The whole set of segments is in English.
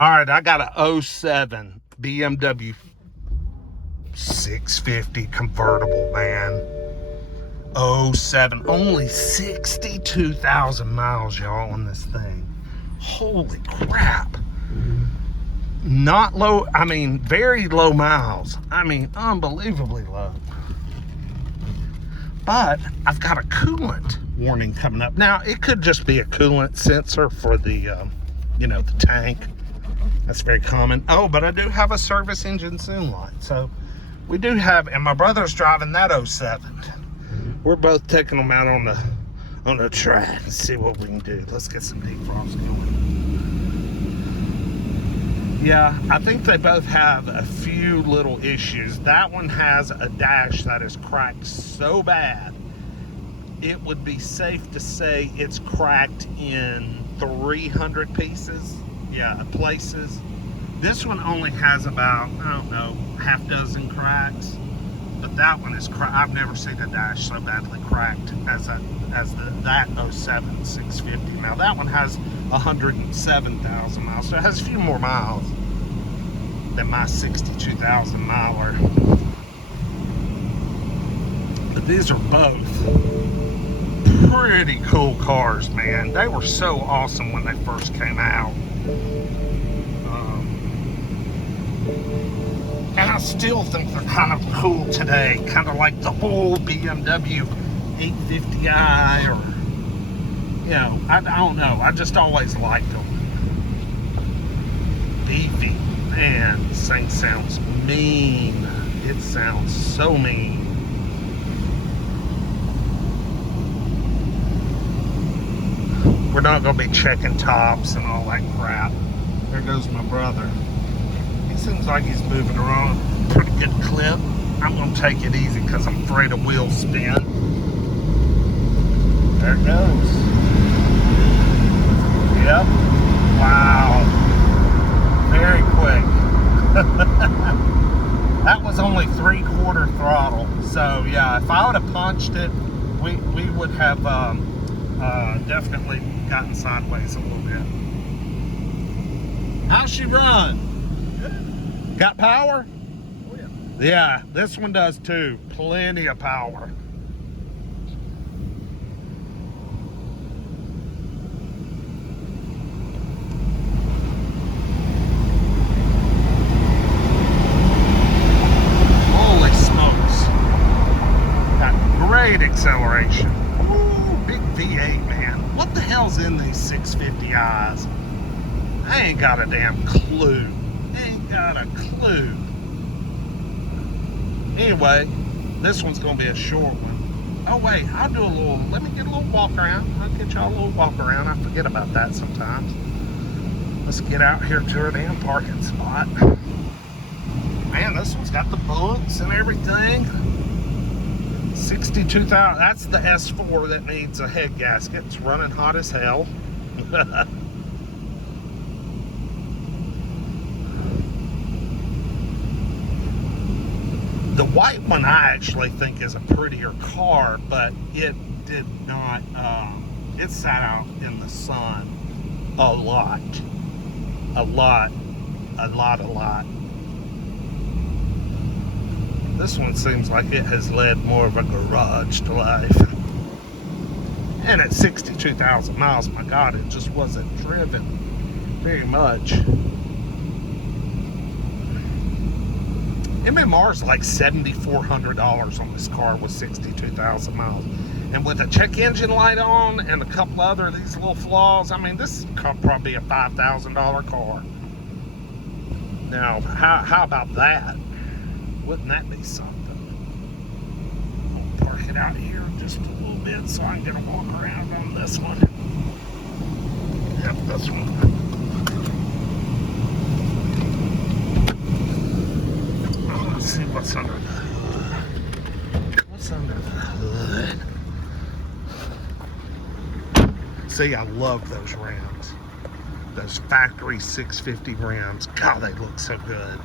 All right, I got a 07 BMW 650 convertible, man. 07, only 62,000 miles, y'all, on this thing. Holy crap. Not low, I mean, very low miles. I mean, unbelievably low. But I've got a coolant warning coming up. Now, it could just be a coolant sensor for the, the tank. That's very common. Oh, but I do have a service engine soon light. So we do have, and my brother's driving that 07. We're both taking them out on the track and see what we can do. Let's get some defrost going. Yeah, I think they both have a few little issues. That one has a dash that is cracked so bad, it would be safe to say it's cracked in 300 pieces. Yeah, places. This one only has about, I don't know, half dozen cracks, but that one is cracked. I've never seen a dash so badly cracked as that 07 650. Now that one has 107,000 miles, so it has a few more miles than my 62,000 miler. But these are both pretty cool cars, man. They were so awesome when they first came out. And I still think they're kind of cool today, kind of like the old BMW 850i, or, I don't know. I just always liked them. Beefy, man, this thing sounds mean. It sounds so mean. We're not going to be checking tops and all that crap. There goes my brother. He seems like he's moving around pretty good clip. I'm going to take it easy because I'm afraid a wheel spin. There it goes. Yep. Wow. Very quick. That was only 3/4 throttle. So yeah, if I would have punched it, we would have definitely gotten sideways a little bit. How's she run? Good. Got power? Oh yeah. Yeah, this one does too. Plenty of power. Holy smokes. Got great acceleration. Ooh, big V8, man. What the hell's in these 650i's? I ain't got a damn clue. Ain't got a clue. Anyway, this one's gonna be a short one. Oh wait, let me get a little walk around. I'll get y'all a little walk around. I forget about that sometimes. Let's get out here to our damn parking spot. Man, this one's got the bunks and everything. 62,000, that's the S4 that needs a head gasket. It's running hot as hell. The white one I actually think is a prettier car, but it did not, it sat out in the sun a lot. This one seems like it has led more of a garage life. And at 62,000 miles, my God, it just wasn't driven very much. MMR's like $7,400 on this car with 62,000 miles. And with a check engine light on and a couple other these little flaws, I mean, this could probably be a $5,000 car. Now, how about that? Wouldn't that be something? I'll park it out here just a little bit so I can get a walk around on this one. Yep, this one. Let's see what's under the hood. What's under the hood? See, I love those rims. Those factory 650 rims. God, they look so good.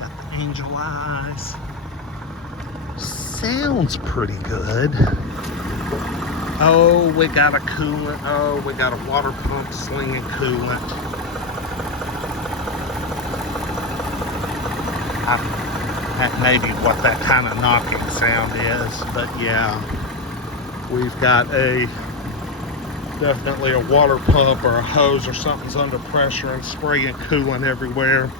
Got the angel eyes. Sounds pretty good. Oh, we got a coolant. Oh, we got a water pump slinging coolant. That may be what that kind of knocking sound is. But yeah, we've got definitely a water pump or a hose or something's under pressure and spraying coolant everywhere.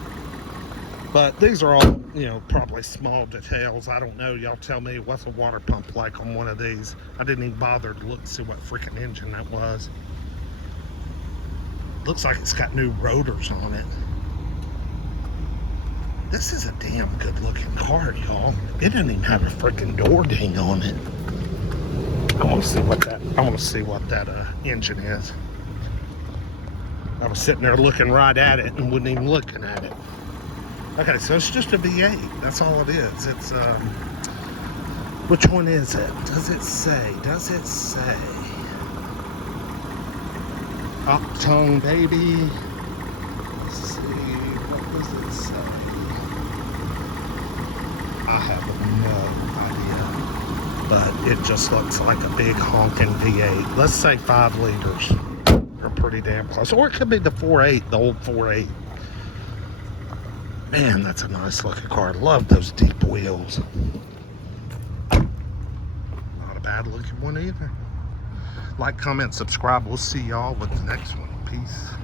But these are all, you know, probably small details. I don't know. Y'all tell me, what's a water pump like on one of these? I didn't even bother to look to see what freaking engine that was. Looks like it's got new rotors on it. This is a damn good looking car, y'all. It doesn't even have a freaking door ding on it. I want to see what that engine is. I was sitting there looking right at it and wasn't even looking at it. Okay, so it's just a V8. That's all it is. It's which one is it? Does it say? Octane, baby. Let's see. What does it say? I have no idea. But it just looks like a big honking V8. Let's say 5 liters. They're pretty damn close. Or it could be the 4.8, the old 4.8. Man, that's a nice looking car. I love those deep wheels. Not a bad looking one either. Like, comment, subscribe. We'll see y'all with the next one. Peace.